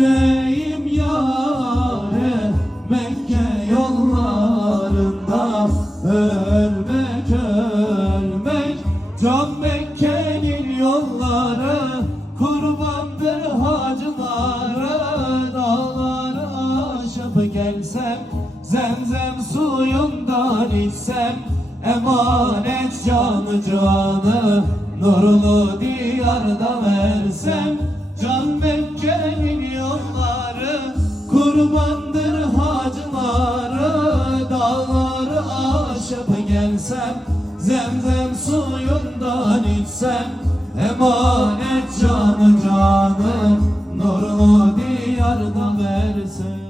Yüreğim yâre Mekke yollarında, ölmek ölmek can Mekke'nin yolları, kurbandır hacılara. Dağları aşıp gelsem, zemzem suyundan içsem, emanet canı canı nurlu diyarda versem. Can Mekke'nin yolları, kurbandır hacıları. Dağları aşıp gelsem, zemzem suyundan içsem, emanet canı canı nurlu diyarda versem.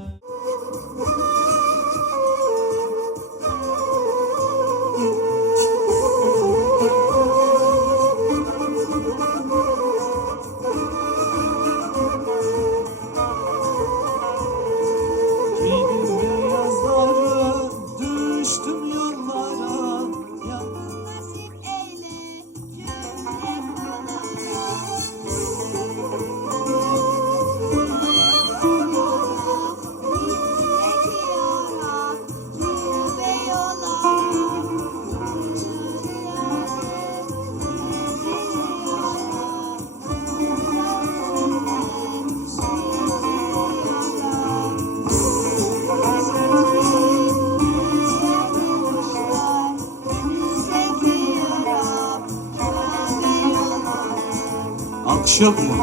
Alkış yok mu?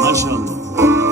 Maşallah.